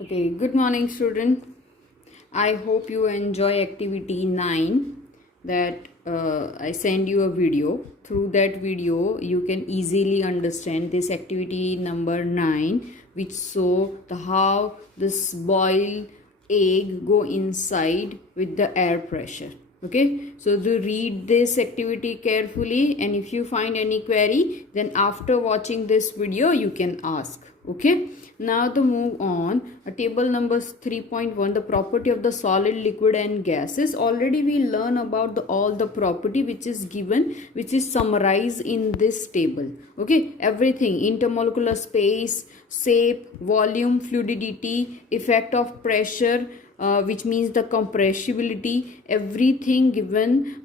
Okay, good morning, student. I hope you enjoy activity 9 that I send you a video. Through that video, you can easily understand this activity number 9, which show the how this boiled egg go inside with the air pressure. Okay, so do read this activity carefully, and if you find any query, then after watching this video you can ask. Okay, now to move on, table number 3.1, the property of the solid, liquid and gases. Already we learn about all the property which is given, which is summarized in this table. Okay, everything: intermolecular space, shape, volume, fluidity, effect of pressure, which means the compressibility, everything given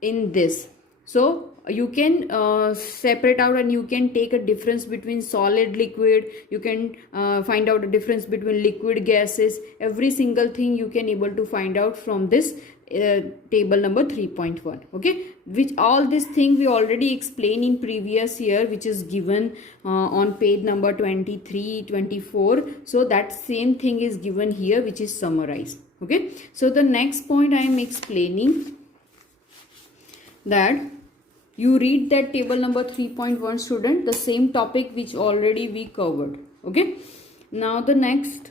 in this. So you can separate out and you can take a difference between solid, liquid. You can find out a difference between liquid, gases. Every single thing you can able to find out from this table number 3.1. okay, which all this thing we already explained in previous year, which is given on page number 23, 24. So that same thing is given here, which is summarized. Okay, so the next point I am explaining that you read that table number 3.1, student, the same topic which already we covered. Okay, now the next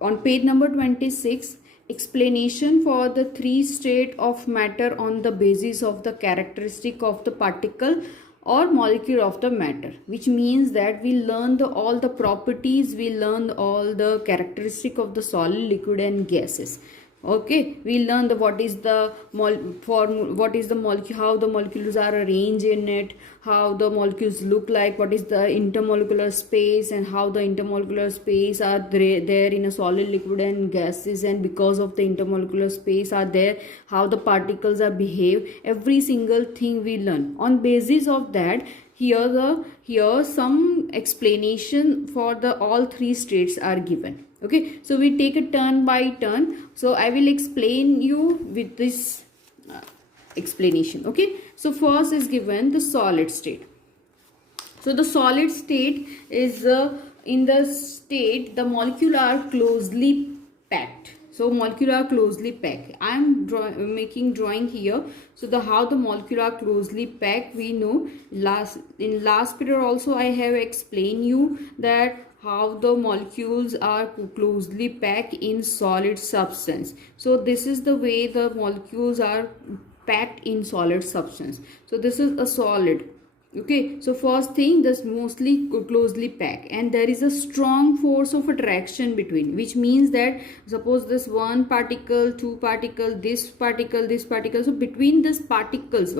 on page number 26, explanation for the three state of matter on the basis of the characteristic of the particle or molecule of the matter, which means that we learn all the properties, we learn all the characteristic of the solid, liquid and gases. Okay, we learn what is the molecule, how the molecules are arranged in it, how the molecules look like, what is the intermolecular space, and how the intermolecular space are there in a solid, liquid and gases, and because of the intermolecular space are there, how the particles are behave. Every single thing we learn. On basis of that, here some explanation for the all three states are given. Okay, so we take a turn by turn. So I will explain you with this explanation. Okay, so first is given the solid state. So the solid state is in the state the molecule are closely packed. So molecule are closely packed. I am making drawing here. So the how the molecule are closely packed, we know in last period also I have explained you that how the molecules are closely packed in solid substance. So this is the way the molecules are packed in solid substance. So this is a solid. Okay, so first thing, this mostly closely packed, and there is a strong force of attraction between, which means that suppose this one particle, two particle, this particle, this particle. So between these particles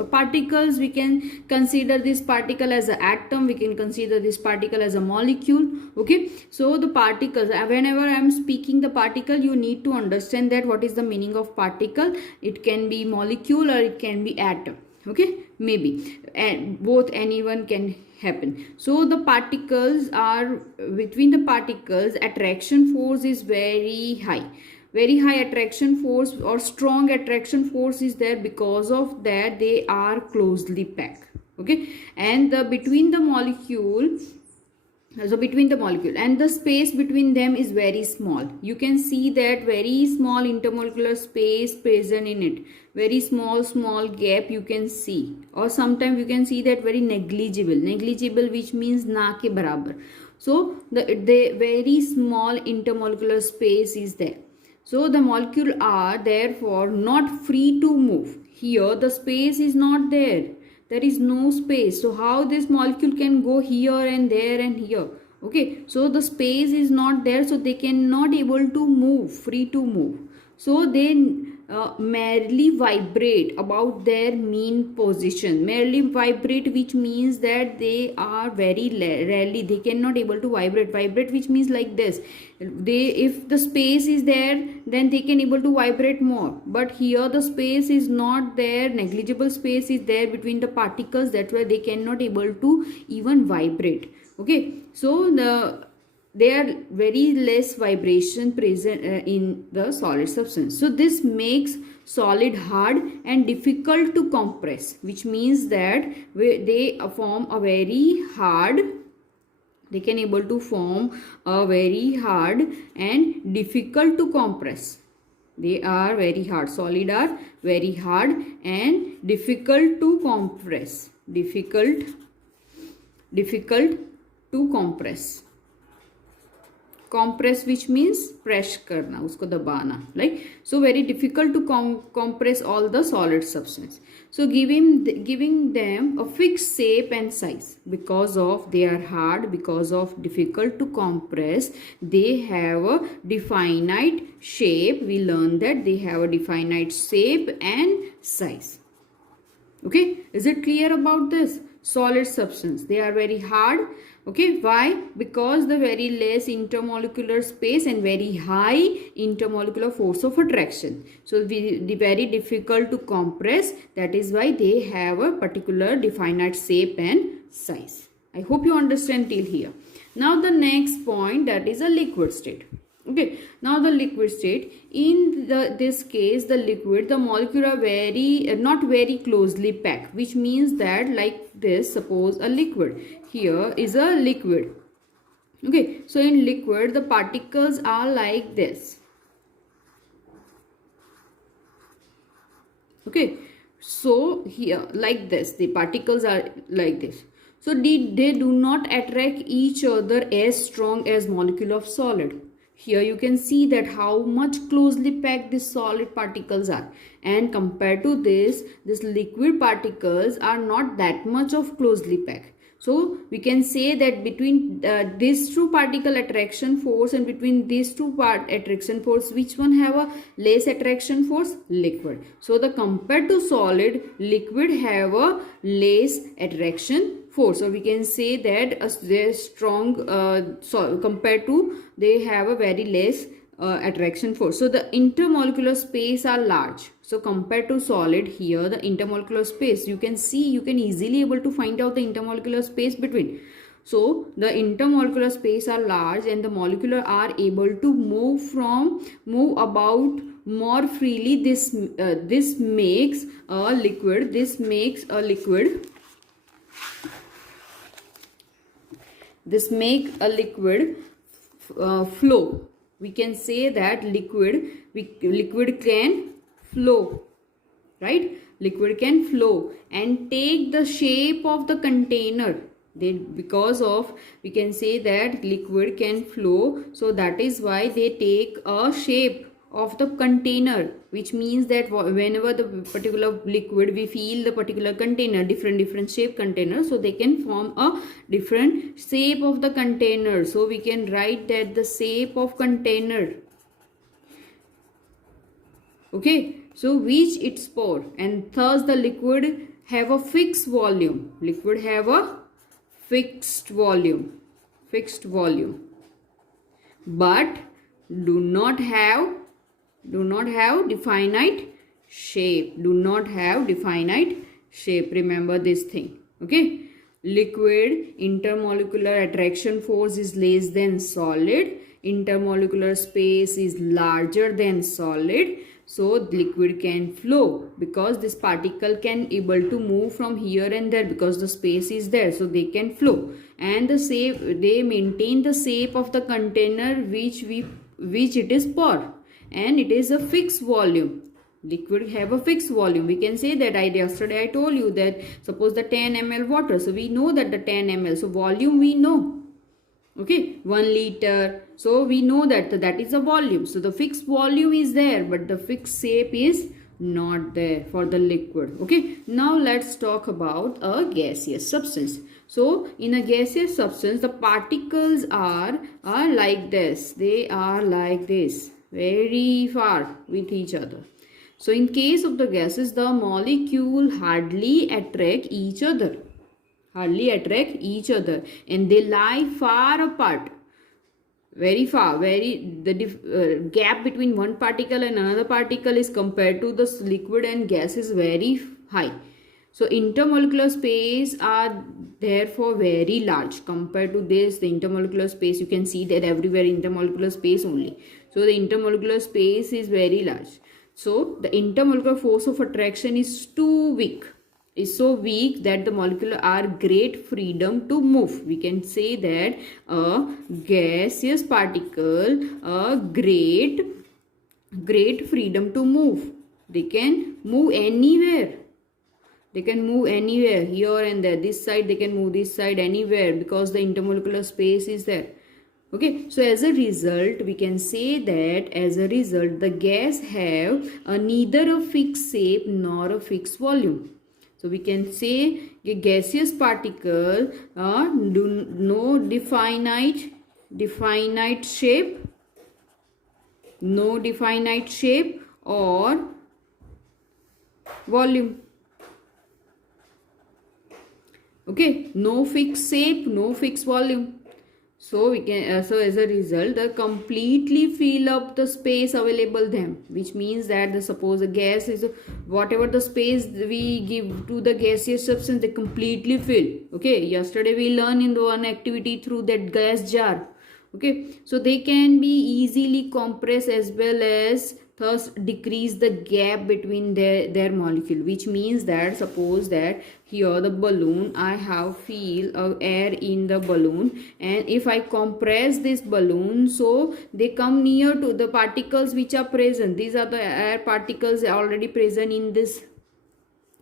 we can consider this particle as an atom, we can consider this particle as a molecule. Okay, so the particles, whenever I am speaking the particle, you need to understand that what is the meaning of particle. It can be molecule or it can be atom. Okay, maybe, and both, anyone can happen. So the particles are, between the particles attraction force is very high attraction force or strong attraction force is there. Because of that they are closely packed. Okay, and between the molecule and the space between them is very small. You can see that very small intermolecular space present in it, very small gap you can see, or sometimes you can see that very negligible, which means na ke barabar. So the very small intermolecular space is there. So the molecule are therefore not free to move. Here the space is not there. There is no space. So how this molecule can go here and there and here? Okay, so the space is not there, so they cannot able to move, free to move. So they merely vibrate about their mean position. Merely vibrate, which means that they are very rarely, they cannot able to vibrate, which means like this. If the space is there, then they can able to vibrate more, but here the space is not there, negligible space is there between the particles, that's why they cannot able to even vibrate. Okay, so there are very less vibration present in the solid substance. So this makes solid hard and difficult to compress, which means that they form a very hard they can able to form a very hard and difficult to compress. They are very hard. Solid are very hard and difficult to compress. Difficult to compress. Compress, which means press करना, उसको दबाना, like so very difficult to compress all the solid substance. So giving them a fixed shape and size. Because of they are hard, because of difficult to compress, they have a definite shape. We learn that they have a definite shape and size. Okay, is it clear about this? Solid substance, they are very hard. Okay, why? Because the very less intermolecular space and very high intermolecular force of attraction. So the very difficult to compress. That is why they have a particular definite shape and size. I hope you understand till here. Now the next point, that is a liquid state. Okay, now the liquid state, in this case the liquid, the molecule are very not very closely packed, which means that like this, suppose a liquid, here is a liquid. Okay, so in liquid the particles are like this. Okay, so here like this, the particles are like this. So they do not attract each other as strong as molecule of solid. Here you can see that how much closely packed these solid particles are, and compared to this liquid particles are not that much of closely packed. So we can say that between these two particle attraction force and between these two attraction force, which one have a less attraction force? Liquid. So the compared to solid, liquid have a less attraction force, or we can say that they're strong compared to they have a very less attraction force. So the intermolecular space are large. So compared to solid, here the intermolecular space, you can see, you can easily able to find out the intermolecular space between. So the intermolecular space are large and the molecular are able to move about more freely. This makes a liquid. This makes a liquid flow. We can say that liquid can flow, right? Liquid can flow and take the shape of the container. Because of, we can say that liquid can flow, so that is why they take a shape of the container, which means that whenever the particular liquid, we feel the particular container, different shape container, so they can form a different shape of the container. So we can write that the shape of container. Okay, so which it's pour, and thus the liquid have a fixed volume. Liquid have a fixed volume, but do not have definite shape. Remember this thing. Okay, liquid intermolecular attraction force is less than solid, intermolecular space is larger than solid, so liquid can flow because this particle can able to move from here and there because the space is there, so they can flow. And they maintain the shape of the container which it is pour, and it is a fixed volume. Liquid have a fixed volume. We can say that yesterday I told you that suppose the 10 ml water, so we know that the 10 ml, so volume we know. Okay, 1 liter, so we know that is a volume. So the fixed volume is there, but the fixed shape is not there for the liquid. Okay, now let's talk about a gaseous substance. So in a gaseous substance, the particles are like this. They are like this, very far with each other. So in case of the gases, the molecule hardly attract each other, and they lie far apart, very far. The gap between one particle and another particle is compared to the liquid and gas is very high. So intermolecular space are therefore very large. Compared to this, the intermolecular space, you can see that everywhere intermolecular space only. So the intermolecular space is very large. So the intermolecular force of attraction is too weak. is so weak that the molecule are great freedom to move. We can say that a gaseous particle a great freedom to move. They can move anywhere. They can move anywhere, here and there. This side they can move, this side, anywhere, because the intermolecular space is there. Okay, so as a result, we can say that as a result, the gas have neither a fixed shape nor a fixed volume. So we can say a gaseous particle do no definite shape, no definite shape or volume. Okay, no fixed shape, no fixed volume. So we can so as a result, they completely fill up the space available them, which means that suppose a gas is whatever the space we give to the gaseous substance, they completely fill. Okay, yesterday we learned in the one activity through that gas jar. Okay, so they can be easily compressed as well as thus decrease the gap between their molecule, which means that suppose that here the balloon, I have feel air in the balloon, and if I compress this balloon, so they come near to the particles which are present. These are the air particles already present in this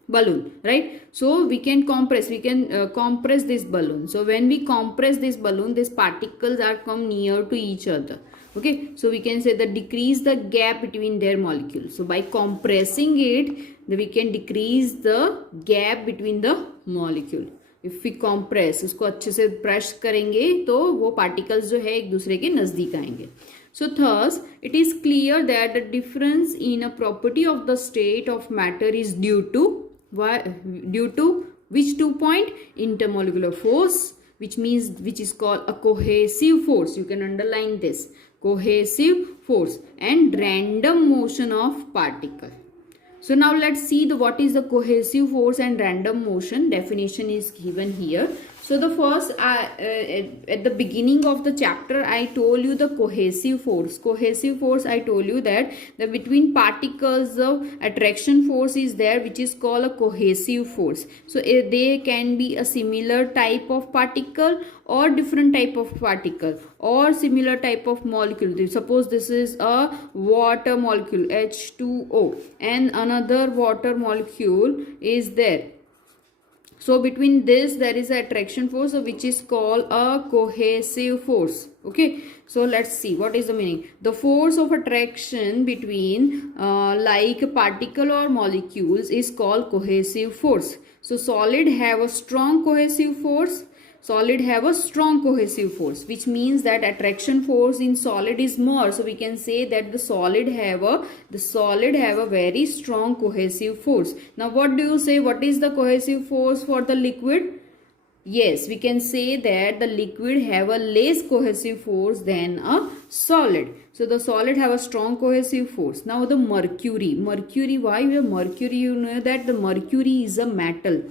balloon, right? So we can compress this balloon. So when we compress this balloon, these particles are come near to each other. Okay, so we can say that decrease the gap between their molecules. So by compressing it, we can decrease the gap between the molecule. If we compress, उसको अच्छे से press करेंगे तो वो particles जो है एक दूसरे के नजदीक आएंगे. So thus, it is clear that the difference in a property of the state of matter is due to which 2 point? Intermolecular force, which is called a cohesive force. You can underline this, cohesive force, and random motion of particle. So now let's see what is the cohesive force and random motion. Definition is given here. So the first, at the beginning of the chapter, I told you the cohesive force. Cohesive force, I told you that the between particles of attraction force is there, which is called a cohesive force. So they can be a similar type of particle or different type of particle or similar type of molecule. Suppose this is a water molecule, H2O, and another water molecule is there. So between this there is an attraction force, which is called a cohesive force. Okay, so let's see what is the meaning. The force of attraction between like particle or molecules is called cohesive force. So solid have a strong cohesive force. Solid have a strong cohesive force, which means that attraction force in solid is more. So we can say that the solid have a very strong cohesive force. Now what do you say? What is the cohesive force for the liquid? Yes, we can say that the liquid have a less cohesive force than a solid. So the solid have a strong cohesive force. Now the mercury. Why? Mercury, you know that the mercury is a metal.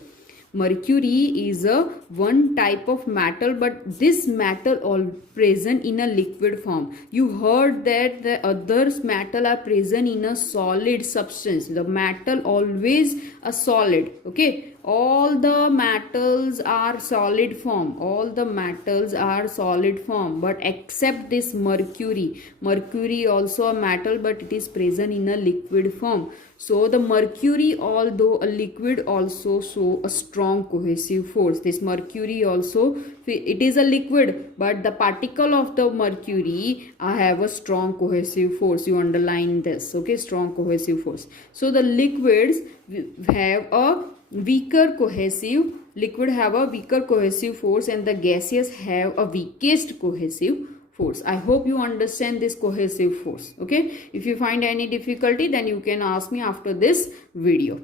Mercury is a one type of metal, but this metal all present in a liquid form. You heard that the others metal are present in a solid substance. The metal always a solid. Okay, all the metals are solid form. All the metals are solid form, but except this mercury. Mercury also a metal, but it is present in a liquid form. So the mercury, although a liquid, also show a strong cohesive force. This mercury also, it is a liquid, but the particle of the mercury have a strong cohesive force. You underline this, okay? Strong cohesive force. So the liquids have a weaker cohesive. Liquid have a weaker cohesive force, and the gaseous have a weakest cohesive force. I hope you understand this cohesive force. Okay, if you find any difficulty, then you can ask me after this video.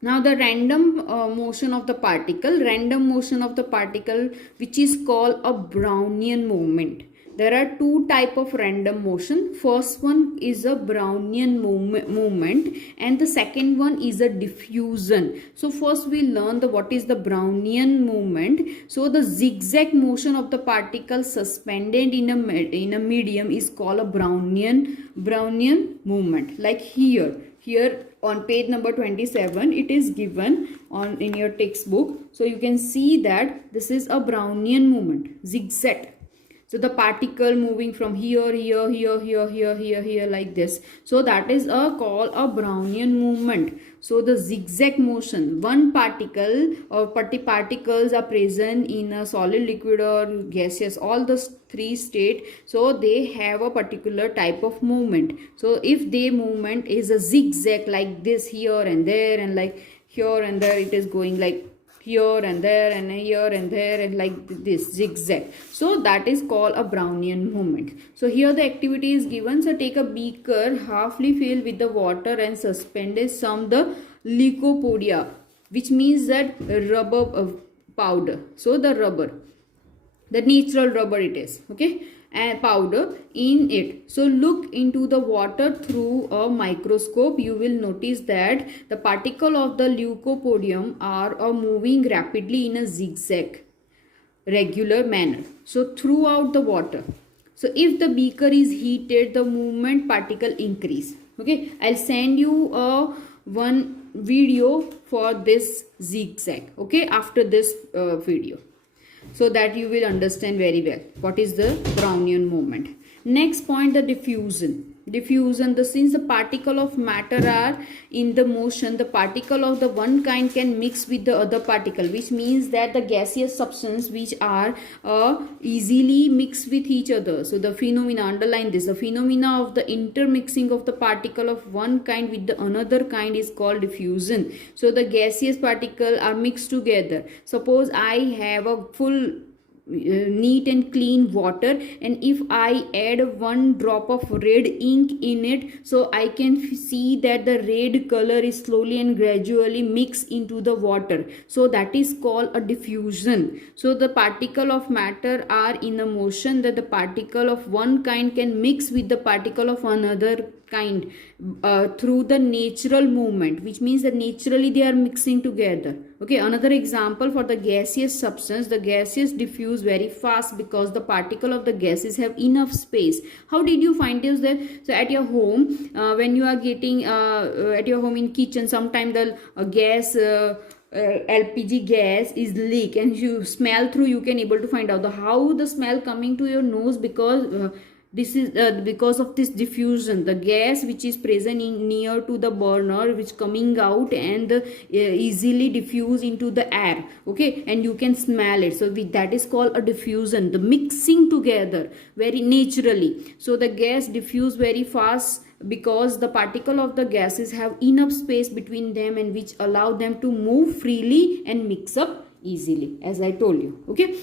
Now the random motion of the particle. Random motion of the particle, which is called a Brownian movement. There are two type of random motion. First one is a Brownian movement, and the second one is a diffusion. So first we learn what is the Brownian movement. So the zigzag motion of the particle suspended in a medium is called a Brownian movement. Like here on page number 27 it is given on in your textbook. So you can see that this is a Brownian movement, zigzag. So the particle moving from here, here like this. So that is called a Brownian movement. So the zigzag motion, one particle or particles are present in a solid, liquid or gaseous, all the three state. So they have a particular type of movement. So if the movement is a zigzag like this, here and there, and like here and there, it is going like here and there and here and there and like this zigzag. So that is called a Brownian movement. So here the activity is given. So take a beaker halfly filled with the water and suspended some the leucopodia, which means that rubber powder. So the rubber, the natural rubber it is, okay, and powder in it. So look into the water through a microscope. You will notice that the particle of the leucopodium are moving rapidly in a zigzag regular manner. So throughout the water. So if the beaker is heated, the movement particle increase. Okay, I'll send you a one video for this zigzag, okay, after this video, so that you will understand very well what is the Brownian movement. Next point, the diffusion. Diffusion, since the particle of matter are in the motion, the particle of the one kind can mix with the other particle, which means that the gaseous substance which are easily mixed with each other. So the phenomena, underline this, the phenomena of the intermixing of the particle of one kind with the another kind is called diffusion. So the gaseous particle are mixed together. Suppose I have a full neat and clean water, and if I add one drop of red ink in it, so I can see that the red color is slowly and gradually mixed into the water. So that is called a diffusion. So the particle of matter are in a motion, that the particle of one kind can mix with the particle of another kind through the natural movement, which means that naturally they are mixing together. Okay, another example for the gaseous substance, the gases diffuse very fast because the particle of the gases have enough space. How did you find this? That so at your home, when you are getting at your home in kitchen, sometimes the gas LPG gas is leak, and you smell through, you can able to find out how the smell coming to your nose, because this is because of this diffusion. The gas which is present in near to the burner, which coming out and easily diffuse into the air, okay, and you can smell it. So that is called a diffusion, the mixing together very naturally. So the gas diffuse very fast because the particle of the gases have enough space between them, and which allow them to move freely and mix up easily, as I told you. Okay,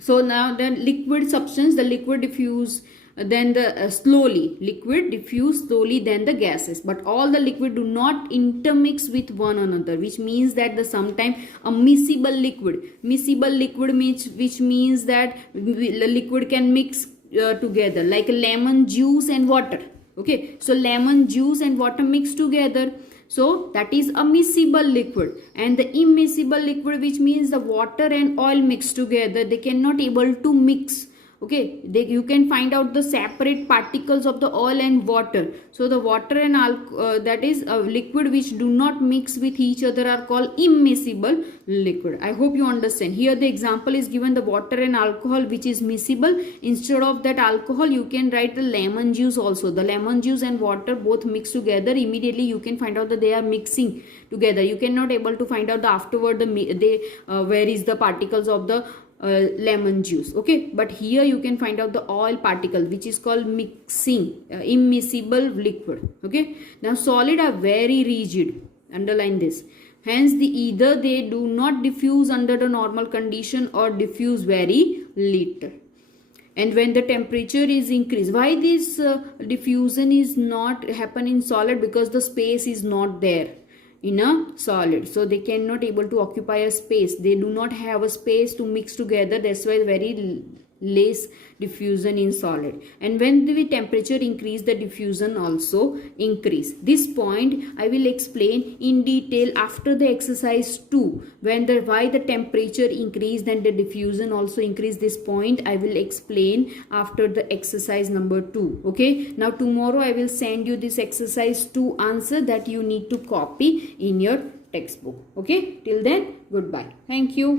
so now the liquid substance, the liquid diffuse, then the slowly, liquid diffuse slowly, then the gases. But all the liquid do not intermix with one another, which means that the sometime a miscible liquid means, which means that the liquid can mix together, like lemon juice and water. Okay, so lemon juice and water mix together. So that is a miscible liquid. And the immiscible liquid, which means the water and oil mix together, they cannot able to mix. Okay, you can find out the separate particles of the oil and water. So the water and that is a liquid which do not mix with each other are called immiscible liquid. I hope you understand. Here the example is given, the water and alcohol which is miscible. Instead of that alcohol, you can write the lemon juice also. The lemon juice and water both mix together. Immediately you can find out that they are mixing together. You cannot able to find out the afterward where is the particles of the lemon juice. Okay, but here you can find out the oil particle, which is called mixing, immiscible liquid. Okay, now solid are very rigid, underline this, hence either they do not diffuse under the normal condition or diffuse very little. And when the temperature is increased, why this diffusion is not happen in solid? Because the space is not there in a solid, so they cannot able to occupy a space. They do not have a space to mix together. That's why very less diffusion in solid, and when the temperature increase, the diffusion also increase. This point I will explain in detail after the exercise 2, when the why the temperature increase then the diffusion also increase. This point I will explain after the exercise number 2. Okay, now tomorrow I will send you this exercise 2 answer that you need to copy in your textbook. Okay, till then, goodbye. Thank you.